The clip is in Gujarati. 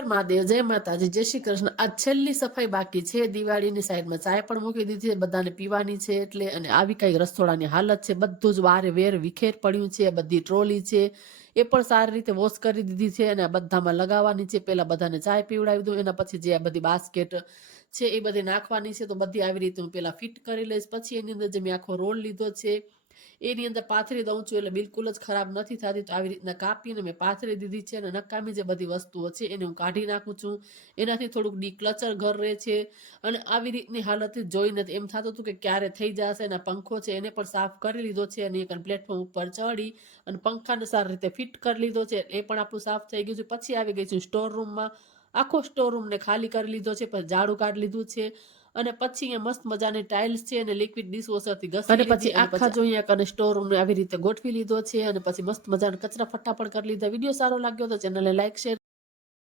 હર મહાદેવ, જય માતાજી, જય શ્રી કૃષ્ણ. આ છેલ્લી સફાઈ બાકી છે. દિવાળીની સાઈડમાં ચાય પણ મૂકી દીધી છે, બધાને પીવાની છે એટલે. અને આવી કઈ રસોડાની હાલત છે, બધું જ વારે વેર વિખેર પડ્યું છે. બધી ટ્રોલી છે એ પણ સારી રીતે વોશ કરી દીધી છે અને આ બધામાં લગાવવાની છે. પેલા બધાને ચાય પીવડાવી દઉં, એના પછી જે આ બધી બાસ્કેટ છે એ બધી નાખવાની છે. તો બધી આવી રીતે હું પેલા ફિટ કરી લઈશ. પછી એની અંદર જે મેં આખો રોલ લીધો છે એની અંદર પાથરી દઉં છું એટલે બિલકુલ જ ખરાબ નથી થતી. તો આવી રીતના કાપીને મેં પાથરી દીધી છે અને નકામી જે બધી વસ્તુઓ છે એને હું કાઢી નાખું છું. એનાથી થોડુંક ડીક્લચર ઘર રહે છે. અને આવી રીતની હાલત જોઈને એમ થતું હતું કે ક્યારે થઈ જશે. અને પંખો છે એને પણ સાફ કરી લીધો છે અને એક પ્લેટફોર્મ ઉપર ચડી અને પંખાને સારી રીતે ફિટ કરી લીધો છે. એ પણ આપણું સાફ થઈ ગયું છે. પછી આવી ગઈ છું સ્ટોર રૂમમાં. આખો સ્ટોર રૂમને ખાલી કરી લીધો છે, પછી ઝાડુ કાઢી લીધું છે અને પછી અહીંયા મસ્ત મજાની ટાઇલ્સ છે અને લિક્વિડ ડિશવોશરથી ઘસી અને પછી આખા જોઈએ અને સ્ટોર રૂમને આવી રીતે ગોઠવી લીધો છે અને પછી મસ્ત મજાના કચરા ફટ્ટા પણ કરી લીધા. વિડીયો સારો લાગ્યો તો ચેનલને લાઈક શેર